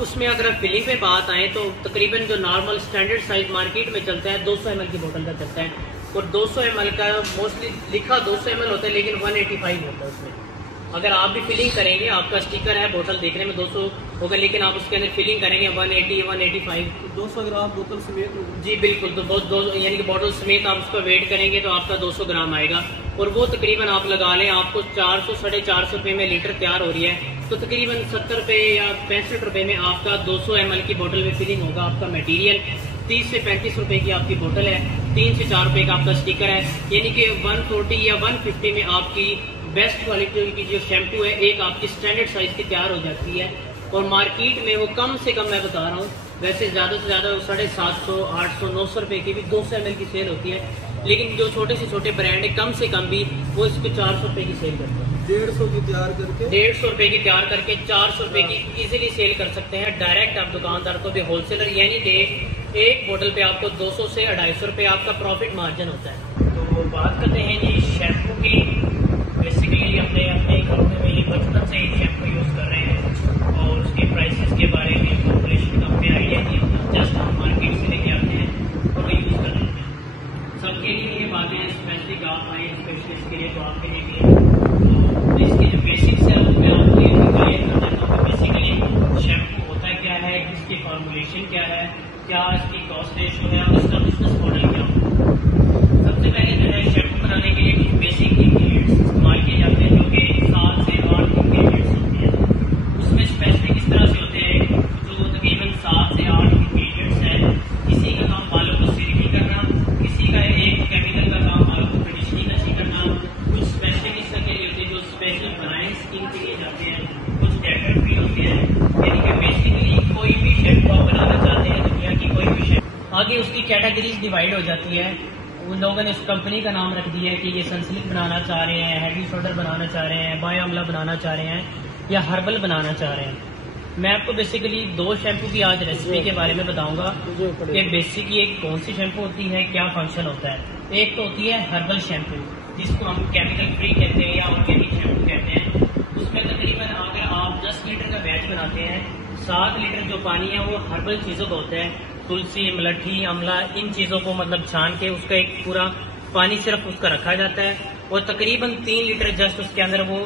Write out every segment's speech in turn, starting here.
उसमें अगर फिलिंग पे बात आए तो तकरीबन जो नॉर्मल स्टैंडर्ड साइज मार्केट में चलता है 200 ml की बोतल का चलता है, और 200 ml का मोस्टली लिखा 200 ml होता है लेकिन 185 होता है उसमें। अगर आप भी फिलिंग करेंगे, आपका स्टिकर है बोतल देखने में 200 होगा, लेकिन आप उसके अंदर फिलिंग करेंगे 180 185 200 ग्राम बोतल समेत। जी बिल्कुल, तो दो यानी कि बोतल समेत आप उसका वेट करेंगे तो आपका 200 ग्राम आएगा, और वो तकरीबन आप लगा लें आपको 400 450 रुपये में लीटर तैयार हो रही है, तो तकरीबन 70 रुपये या 65 रुपये में आपका 200 ml की बोतल में फिलिंग होगा। आपका मटेरियल 30 से 35 रुपये की आपकी बोतल है, 3 से 4 रुपये का आपका स्टिकर है, यानी कि 140 या 150 में आपकी बेस्ट क्वालिटी की जो शैम्पू है एक आपकी स्टैंडर्ड साइज की तैयार हो जाती है। और मार्केट में वो कम से कम मैं बता रहा हूँ, वैसे ज़्यादा से ज़्यादा 750 800 900 रुपये की भी 200 ml की सेल होती है, लेकिन जो छोटे से छोटे ब्रांड है कम से कम भी वो इसको 400 रुपये की सेल करते हैं। 150 की तैयार करके 150 रुपये की तैयार करके 400 रुपये की इजीली सेल कर सकते हैं डायरेक्ट आप दुकानदार को भी होलसेलर, यानी कि एक बोतल पे आपको 200 से 250 रुपये आपका प्रॉफिट मार्जिन होता है। तो बात करते हैं जी शैम्पू की। बेसिकली अपने घरों में ये बचपन से ही शैम्पू यूज़ कर रहे हैं, और उसके प्राइसेस के बारे में कैलकुलेशन का हमें आइडिया नहीं होता, जस्ट हम मार्केट से लेके आते हैं और यूज़ कर लेते हैं। सबके लिए ये बातें स्पेशली आप आए स्पेशलिस्ट के लिए तो आपके लिए तो इसके जो बेसिक्स है उसमें आपको ये क्लियर कर देता हूँ। बेसिकली शैम्पू होता क्या है, इसकी फॉर्मुलेशन क्या है, क्या इसकी कॉस्ट रेशो है और इसका बिजनेस मॉडल क्या है। सबसे पहले जो है शैम्पू बनाने के लिए कुछ बेसिक इंग्रीडियंट्स इस्तेमाल किए जाते हैं, जो कि 7 से 8 इंग्रीडियंट्स होते हैं। उसमें स्पेसिफिक इस तरह से होते हैं, जो तकरीबन 7 से 8 इंग्रीडियंट्स है। किसी का काम बालों को सिल्की करना, किसी का एक केमिकल का काम बालों को कंडीशनिंग अच्छी करना, कुछ स्पेसिफिक इसका के लिए होते हैं जो स्पेशल बनाए स्किन के लिए जाते हैं, कुछ डेटर फ्री होते हैं। यानी कि बेसिकली कोई भी शैम्पू आप बनाना चाहते हैं दुनिया की कोई भी शैम्पू, आगे उसकी कैटेगरीज डिवाइड हो जाती है। उन लोगों ने इस कंपनी का नाम रख दिया है कि ये सनसिल्क बनाना चाह रहे हैं, हेड एंड शोल्डर बनाना चाह रहे हैं, बायो अमला बनाना चाह रहे हैं, या हर्बल बनाना चाह रहे हैं। मैं आपको बेसिकली 2 शैम्पू की आज रेसिपी के बारे में बताऊंगा कि बेसिक ये कौन सी शैम्पू होती है, क्या फंक्शन होता है। एक तो होती है हर्बल शैम्पू, जिसको हम केमिकल फ्री कहते हैं या ऑर्गेनिक शैम्पू कहते हैं। उसमें तकरीबन अगर आप 10 लीटर का बैच बनाते हैं, 7 लीटर जो पानी है वो हर्बल चीज़ों का होता है, तुलसी, मलठी, अमला, इन चीज़ों को मतलब छान के उसका एक पूरा पानी सिर्फ उसका रखा जाता है, और तकरीबन 3 लीटर जस्ट उसके अंदर वो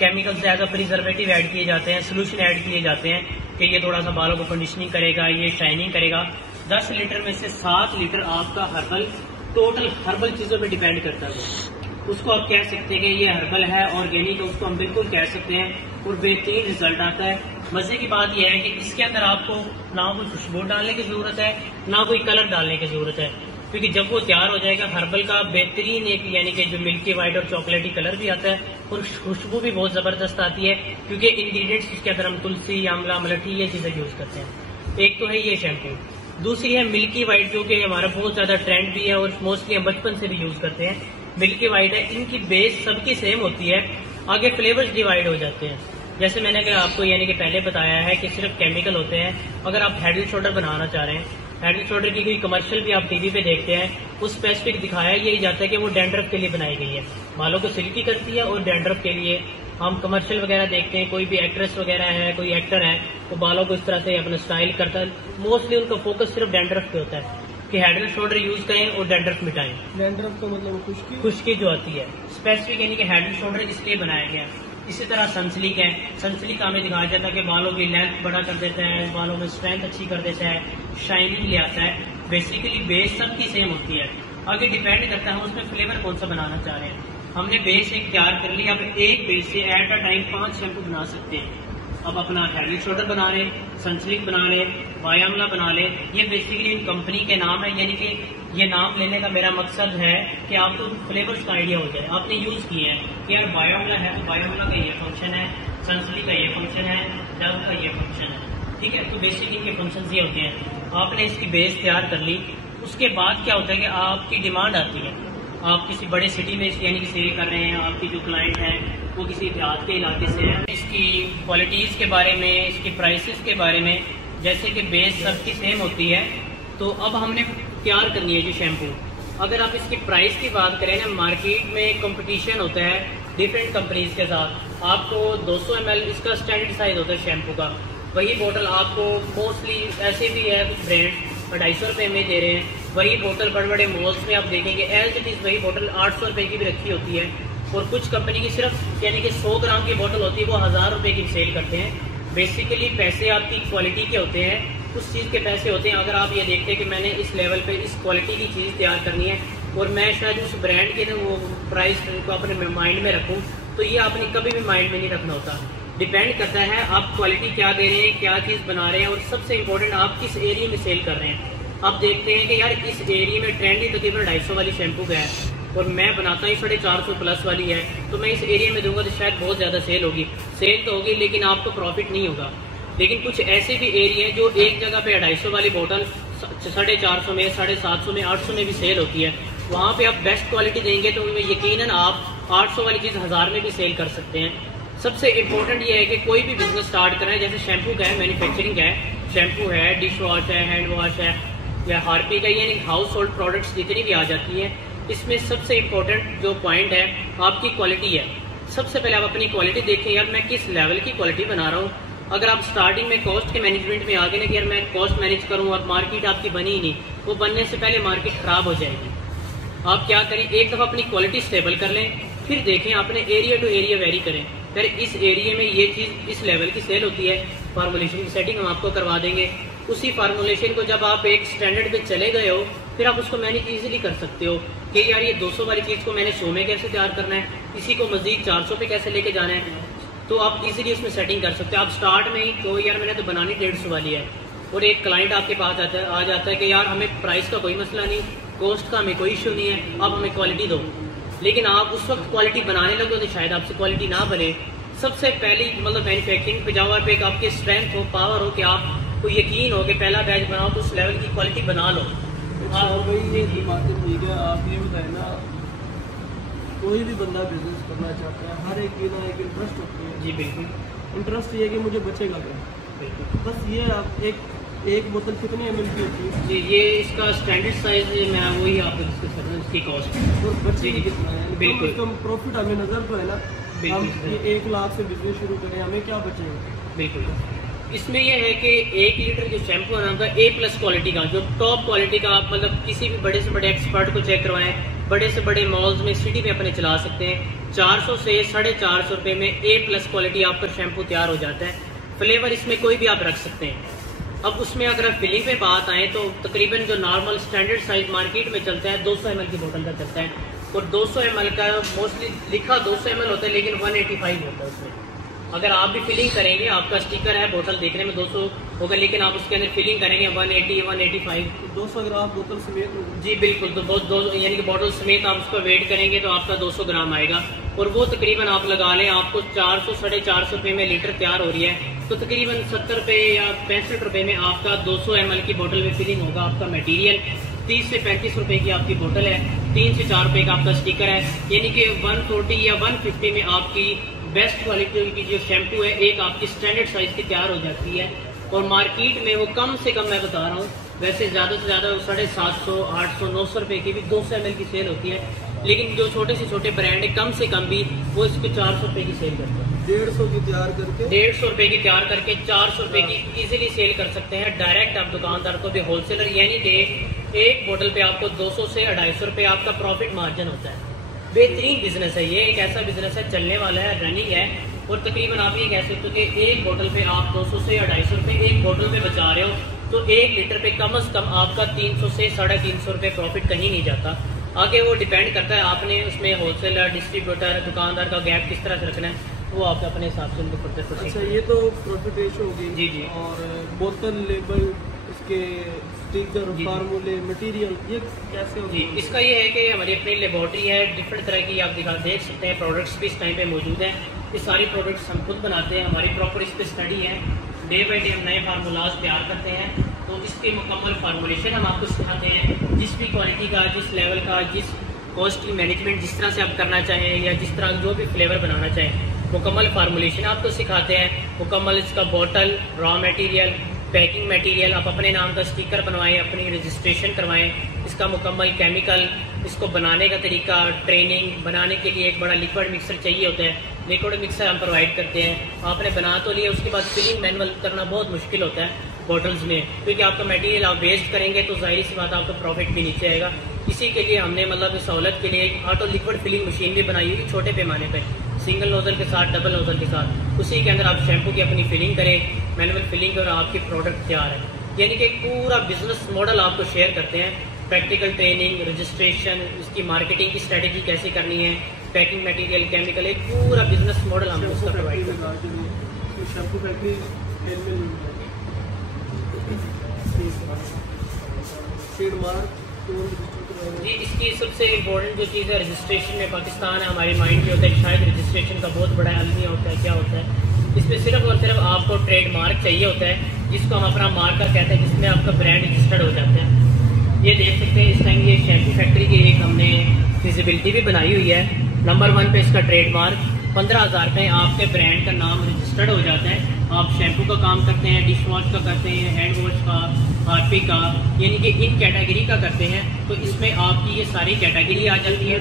chemicals as a preservative add किए जाते हैं, सोल्यूशन ऐड किए जाते हैं कि ये थोड़ा सा बालों को कंडीशनिंग करेगा, ये शाइनिंग करेगा। 10 लीटर में से 7 लीटर आपका हर्बल, टोटल हर्बल चीज़ों पर डिपेंड करता है। उसको आप कह सकते हैं कि ये हर्बल है, ऑर्गेनिक है, उसको हम बिल्कुल कह सकते हैं, और बेहतरीन रिजल्ट आता है। मजे की बात यह है कि इसके अंदर आपको ना कोई खुशबू डालने की जरूरत है, ना कोई कलर डालने की जरूरत है, क्योंकि जब वो तैयार हो जाएगा हर्बल का बेहतरीन एक यानी कि जो मिल्की वाइट और चॉकलेटी कलर भी आता है, और खुशबू भी बहुत जबरदस्त आती है, क्योंकि इंग्रेडिएंट्स इसके अंदर हम तुलसी, आंवला, मलठी ये चीजें यूज करते हैं। एक तो है ये शैम्पू, दूसरी है मिल्की वाइट, जो कि हमारा बहुत ज्यादा ट्रेंड भी है और मोस्टली हम बचपन से भी यूज करते हैं। मिल्की वाइट है, इनकी बेस सबकी सेम होती है, आगे फ्लेवर्स डिवाइड हो जाते हैं। जैसे मैंने आपको यानी कि पहले बताया है कि सिर्फ केमिकल होते हैं। अगर आप हेड एंड शोल्डर बनाना चाह रहे हैं, हेड एंड शोल्डर की कोई कमर्शियल भी आप टीवी पे देखते हैं, उस स्पेसिफिक दिखाया यही जाता है कि वो डैंड्रफ के लिए बनाई गई है, बालों को सिल्की करती है, और डैंड्रफ के लिए हम कमर्शियल वगैरह देखते हैं, कोई भी एक्ट्रेस वगैरह है, कोई एक्टर है, वो बालों को इस तरह से अपना स्टाइल करता है। मोस्टली उनका फोकस सिर्फ डैंड्रफ पे होता है कि हेड एंड शोल्डर यूज करें और डैंड्रफ मिटाएं। डैंड्रफ तो मतलब खुश्की जो आती है स्पेसिफिक, यानी कि हेड एंड शोल्डर इसलिए बनाया गया है। इसी तरह सनसिल्क है, सनसिल्क हमें दिखाया जाता है कि बालों की लेंथ बड़ा कर देता है, बालों में स्ट्रेंथ अच्छी कर देता है, शाइनिंग ले आता है। बेसिकली बेस सबकी सेम होती है, आगे डिपेंड करता है हम उसमें फ्लेवर कौन सा बनाना चाह रहे हैं। हमने बेस एक तैयार कर लिया, अब एक बेस से एट अ टाइम 5 शैम्पू बना सकते हैं। अब अपना हेड एंड शोल्डर बना लें, सनसिल्क बना लें, बायो अमला बना लें, ये बेसिकली इन कंपनी के नाम है। यानी कि ये नाम लेने का मेरा मकसद है कि आपको फ्लेवर्स का आइडिया हो जाए। आपने यूज किया है कि यार बायो अमला है, बायो अमला का ये फंक्शन है, सनसिल्क का ये फंक्शन है, डव का ये फंक्शन है, ठीक है। तो बेसिक इनके फंक्शन ये होते हैं। आपने इसकी बेस तैयार कर ली, उसके बाद क्या होता है कि आपकी डिमांड आती है, आप किसी बड़े सिटी में यानी कि सेल कर रहे हैं, आपकी जो क्लाइंट है वो किसी देहात के इलाके से है। इसकी क्वालिटीज़ के बारे में, इसकी प्राइसेस के बारे में, जैसे कि बेस सबकी सेम होती है, तो अब हमने तैयार करनी है जी शैम्पू। अगर आप इसकी प्राइस की बात करें ना, मार्केट में कंपटीशन होता है डिफरेंट कंपनीज के साथ। आपको 200 ml इसका स्टैंडर्ड साइज होता है शैम्पू का, वही बोतल आपको मोस्टली ऐसे भी है कुछ ब्रांड 250 रुपये में दे रहे हैं। वही बोतल बड़े बड़े मॉल्स में आप देखेंगे एज इट इज़ वही बोतल 800 रुपये की भी रखी होती है। और कुछ कंपनी की सिर्फ यानी कि 100 ग्राम की बोतल होती है वो 1000 रुपये की सेल करते हैं। बेसिकली पैसे आपकी क्वालिटी के होते हैं, उस चीज़ के पैसे होते हैं। अगर आप ये देखते हैं कि मैंने इस लेवल पे इस क्वालिटी की चीज़ तैयार करनी है और मैं शायद उस ब्रांड के ना वो प्राइस को अपने माइंड में रखूँ, तो ये आपने कभी भी माइंड में नहीं रखना होता। डिपेंड करता है आप क्वालिटी क्या दे रहे हैं, क्या चीज़ बना रहे हैं, और सबसे इम्पोर्टेंट आप किस एरिया में सेल कर रहे हैं। आप देखते हैं कि यार इस एरिया में ट्रेंडी तकरीबन 250 वाली शैम्पू का है और मैं बनाता ही 450 प्लस वाली है, तो मैं इस एरिया में दूंगा तो शायद बहुत ज़्यादा सेल होगी। सेल तो होगी लेकिन आपको प्रॉफिट नहीं होगा। लेकिन कुछ ऐसे भी एरिया हैं जो एक जगह पे 250 वाली बोतल 450 में, 750 में, 800 में भी सेल होती है। वहाँ पे आप बेस्ट क्वालिटी देंगे तो यकीनन आप 800 वाली चीज़ 1000 में भी सेल कर सकते हैं। सबसे इम्पोर्टेंट ये है कि कोई भी बिजनेस स्टार्ट करें, जैसे शैम्पू का है, मैन्युफैक्चरिंग का है, शैम्पू है, डिश वॉश है, हैंड वॉश है या हार्पी का, यानी हाउस होल्ड प्रोडक्ट्स जितनी भी आ जाती हैं, इसमें सबसे इम्पोर्टेंट जो पॉइंट है आपकी क्वालिटी है। सबसे पहले आप अपनी क्वालिटी देखें, यार मैं किस लेवल की क्वालिटी बना रहा हूँ। अगर आप स्टार्टिंग में कॉस्ट के मैनेजमेंट में आ गए ना कि यार मैं कॉस्ट मैनेज करूँ और मार्केट आपकी बनी ही नहीं, वो बनने से पहले मार्केट ख़राब हो जाएगी। आप क्या करें, एक दफ़ा अपनी क्वालिटी स्टेबल कर लें, फिर देखें अपने एरिया टू एरिया वेरी करें। फिर इस एरिया में ये चीज़ इस लेवल की सेल होती है, फार्मूलेशन की सेटिंग हम आपको करवा देंगे। उसी फार्मूलेशन को जब आप एक स्टैंडर्ड पे चले गए हो, फिर आप उसको मैनेज इजीली कर सकते हो कि यार ये 200 वाली चीज़ को मैंने 100 में कैसे तैयार करना है, इसी को मजीद 400 पे कैसे लेके जाना है, तो आप इजीली उसमें सेटिंग कर सकते हो। आप स्टार्ट में ही तो यार मैंने तो बनानी 150 वाली है और एक क्लाइंट आपके पास आ जाता है कि यार हमें प्राइस का कोई मसला नहीं, कॉस्ट का हमें कोई इशू नहीं है, आप हमें क्वालिटी दो। लेकिन आप उस वक्त क्वालिटी बनाने लगो तो शायद आपसे क्वालिटी ना बने। सबसे पहली मतलब मैन्युफैक्चरिंग पे जाओ पे एक आपकी स्ट्रेंथ हो, पावर हो कि आपको यकीन हो कि पहला बैच बनाओ तो उस लेवल की क्वालिटी बना लो। भाई ये बात ठीक है, आप ये बताए ना, कोई भी बंदा बिजनेस करना चाहता है, हर एक की ना एक इंटरेस्ट होती है। जी बिल्कुल, इंटरेस्ट ये है कि मुझे बचेगा क्या, बिल्कुल। बस ये आप एक बोतल कितनी ml की होती है जी ये इसका स्टैंडर्ड साइज मैं वही आपको डिस्कस कर रहा हूँ, इसकी कॉस्ट और बचेगी कितना है, बिल्कुल। कम प्रॉफिट हमें नजर तो है ना, हम ये 1 लाख से बिजनेस शुरू करें, हमें क्या बचेगा। बिल्कुल। इसमें यह है कि 1 लीटर जो शैम्पू है ना आपका A+ क्वालिटी का, जो टॉप क्वालिटी का, आप मतलब किसी भी बड़े से बड़े एक्सपर्ट को चेक करवाएं, बड़े से बड़े मॉल्स में सिटी में अपने चला सकते हैं। 400 से 450 रुपये में A+ क्वालिटी आपका शैम्पू तैयार हो जाता है। फ्लेवर इसमें कोई भी आप रख सकते हैं। अब उसमें अगर आप फिलिंग पे बात आए तो तकरीबन जो नॉर्मल स्टैंडर्ड साइज मार्केट में चलता है 200 ml की बोतल का चलता है, और 200 ml का मोस्टली लिखा 200 ml होता है लेकिन 185 होता है उसमें। अगर आप भी फिलिंग करेंगे, आपका स्टिकर है, बोतल देखने में 200 होगा लेकिन आप उसके अंदर फिलिंग करेंगे 180 185 200 ग्राम बोतल समेत। जी बिल्कुल, तो बहुत यानी कि बोतल समेत आप उसका वेट करेंगे तो आपका 200 ग्राम आएगा, और वो तकरीबन आप लगा लें आपको 400 450 रुपये में लीटर तैयार हो रही है, तो तकरीबन 70 रुपये या 65 रुपये में आपका 200 ml की बोतल में फिलिंग होगा। आपका मटेरियल 30 से 35 रुपये की आपकी बोतल है, 3 से 4 रुपये का आपका स्टिकर है, यानी कि 140 या 150 में आपकी बेस्ट क्वालिटी की जो शैम्पू है एक आपकी स्टैंडर्ड साइज की तैयार हो जाती है। और मार्केट में वो कम से कम मैं बता रहा हूँ, वैसे ज़्यादा से ज़्यादा 750, 800, 900 रुपये की भी 200 ml की सेल होती है, लेकिन जो छोटे से छोटे ब्रांड है कम से कम भी वो इसको 400 रुपये की सेल करते हैं। 150 की तैयार करके 150 रुपये की तैयार करके 400 रुपये की इजीली सेल कर सकते हैं डायरेक्ट आप दुकानदार को भी होलसेलर, यानी कि एक बोतल पे आपको 200 से 250 रुपये आपका प्रॉफिट मार्जिन होता है। बेहतरीन बिजनेस है ये, एक ऐसा बिजनेस है चलने वाला है, रनिंग है, और तकरीबन आप ये कह सकते हो कि एक बोतल पे आप 200 से 250 रुपये एक बोतल पे बचा रहे हो, तो 1 लीटर पे कम से कम आपका 300 से 350 रुपये प्रॉफिट कहीं नहीं जाता। आगे वो डिपेंड करता है आपने उसमें होलसेलर, डिस्ट्रीब्यूटर, दुकानदार का गैप किस तरह से रखना है, वो आप अपने हिसाब से उनको करते हैं। अच्छा, ये तो प्रॉफिट रेशो होगी। जी जी। और बोतल, लेबल, उसके स्टिकर, फार्मूले, मटेरियल, ये कैसे होगी? जी, इसका ये है कि हमारी अपनी लेबोरेटरी है, डिफरेंट तरह की आप देख सकते हैं, प्रोडक्ट्स भी इस टाइम पे मौजूद हैं। ये सारी प्रोडक्ट्स हम खुद बनाते हैं, हमारी प्रॉपर इस पर स्टडी है, डे बाई डे हम नए फार्मूलाज तैयार करते हैं, तो इसके मुकम्मल फार्मूलेशन हम आपको सिखाते हैं, जिस भी क्वालिटी का, जिस लेवल का, जिस कॉस्ट की मैनेजमेंट जिस तरह से आप करना चाहें या जिस तरह जो भी फ्लेवर बनाना चाहें, मुकम्मल फार्मूलेशन आपको सिखाते हैं। मुकम्मल इसका बोतल, रॉ मटेरियल, पैकिंग मटेरियल, आप अपने नाम का स्टिकर बनवाएं, अपनी रजिस्ट्रेशन करवाएं, इसका मुकम्मल केमिकल, इसको बनाने का तरीका, ट्रेनिंग, बनाने के लिए एक बड़ा लिक्विड मिक्सर चाहिए होता है, लिक्विड मिक्सर हम प्रोवाइड करते हैं। आपने बना तो लिया, उसके बाद फिलिंग मैनुअल करना बहुत मुश्किल होता है बॉटल्स में, क्योंकि आपका मटेरियल आप वेस्ट करेंगे तो जाहिर सी बात आपका प्रॉफिट भी नीचे आएगा। इसी के लिए हमने मतलब सहूलत के लिए एक ऑटो लिक्विड फिलिंग मशीन भी बनाई हुई छोटे पैमाने पर, सिंगल नोजल के साथ, डबल नोजल के साथ। उसी के अंदर आप शैम्पू की अपनी फिलिंग करें, मैनुअल फिलिंग, और आपकी प्रोडक्ट तैयार है। यानी कि एक पूरा बिजनेस मॉडल आपको शेयर करते हैं, प्रैक्टिकल ट्रेनिंग, रजिस्ट्रेशन, इसकी मार्केटिंग की स्ट्रेटेजी कैसे करनी है, पैकिंग मटेरियल, केमिकल, एक पूरा बिजनेस मॉडल हम उसका प्रोवाइड करते हैं। शैम्पू फैक्ट्री जी, इसकी सबसे इम्पोर्टेंट जो चीज़ है रजिस्ट्रेशन में, पाकिस्तान है हमारे माइंड में होता है शायद रजिस्ट्रेशन का बहुत बड़ा अलमिया होता है, क्या होता है इसमें सिर्फ और सिर्फ आपको ट्रेड मार्क चाहिए होता है, जिसको हम अपना मार्कर कहते हैं, जिसमें आपका ब्रांड रजिस्टर्ड हो जाता है। ये देख सकते हैं इस टाइम ये शैम्पू फैक्ट्री की एक हमने विजिबिलिटी भी बनाई हुई है। नंबर 1 पे इसका ट्रेडमार्क 15,000 पे आपके ब्रांड का नाम रजिस्टर्ड हो जाता है। आप शैम्पू का काम करते हैं, डिश वॉश का करते हैं, हैंड वॉश का, हार्पिक का, यानी कि इन कैटेगरी का करते हैं, तो इसमें आपकी ये सारी कैटेगरी आ जाती है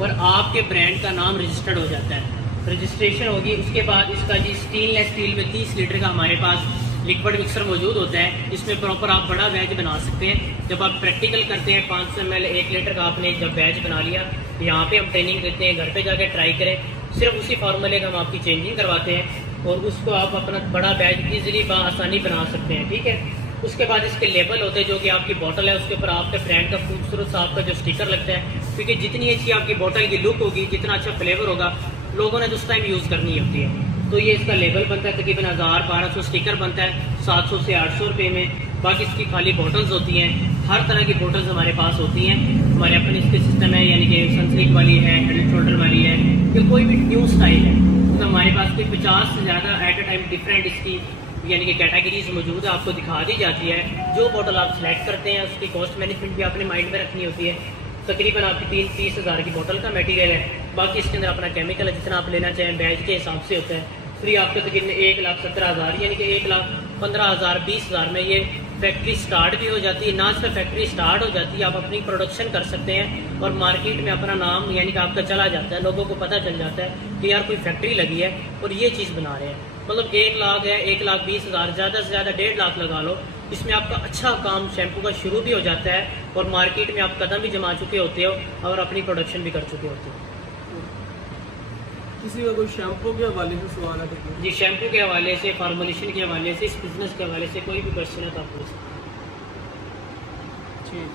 और आपके ब्रांड का नाम रजिस्टर्ड हो जाता है। रजिस्ट्रेशन होगी, उसके बाद इसका जी स्टेनलेस स्टील में 30 लीटर का हमारे पास लिक्विड मिक्सर मौजूद होता है। इसमें प्रॉपर आप बड़ा बैच बना सकते हैं। जब आप प्रैक्टिकल करते हैं 500 ml 1 लीटर का आपने जब बैच बना लिया, यहाँ पे हम ट्रेनिंग देते हैं, घर पे जाके ट्राई करें, सिर्फ उसी फार्मूले का हम आपकी चेंजिंग करवाते हैं और उसको आप अपना बड़ा बैच ईजिली आसानी बना सकते हैं, ठीक है। उसके बाद इसके लेबल होते हैं, जो कि आपकी बोतल है उसके ऊपर आपके ब्रांड का खूबसूरत सा आपका जो स्टिकर लगता है, क्योंकि जितनी अच्छी आपकी बोतल की लुक होगी, जितना अच्छा फ्लेवर होगा, लोगों ने उस टाइम यूज़ करनी होती है। तो ये इसका लेबल बनता है, तकरीबन 1000-1200 स्टिकर बनता है 700 से 800 रुपये में। बाकी इसकी खाली बॉटल्स होती हैं, हर तरह की बॉटल्स हमारे पास होती हैं। हमारे अपने इसके सिस्टम है, यानी कि सनस्लिक वाली है, हेड एंड शोल्डर वाली है, या कोई भी न्यू स्टाइल है, तो हमारे पास कोई 50 से ज़्यादा एट ए टाइम डिफरेंट इसकी यानी कि कैटेगरीज मौजूद है, आपको दिखा दी जाती है। जो बॉटल आप सेलेक्ट करते हैं उसकी कॉस्ट मैनेजमेंट भी आपने माइंड में रखनी होती है। तकरीबन आपकी 30 हज़ार की बोतल का मटेरियल है, बाकी इसके अंदर अपना केमिकल है, जितना आप लेना चाहें बैच के हिसाब से होता है। फ्री आपको तकरीबन 1,17,000 यानी कि 1,15,000 20,000 में ये फैक्ट्री स्टार्ट भी हो जाती है। ना सिर्फ फैक्ट्री स्टार्ट हो जाती है, आप अपनी प्रोडक्शन कर सकते हैं और मार्केट में अपना नाम यानी कि आपका चला जाता है, लोगों को पता चल जाता है कि यार कोई फैक्ट्री लगी है और ये चीज़ बना रहे हैं। मतलब 1 लाख है, 1,20,000, ज़्यादा से ज़्यादा 1.5 लाख लगा लो, इसमें आपका अच्छा काम शैम्पू का शुरू भी हो जाता है और मार्केट में आप कदम भी जमा चुके होते हो और अपनी प्रोडक्शन भी कर चुके होते हो। किसी का कोई शैम्पू के हवाले से सवाल है जी, शैम्पू के हवाले से, फार्मुलेशन के हवाले से, इस बिज़नेस के हवाले से कोई भी क्वेश्चन है तो आप पूछ सकते हैं। ठीक।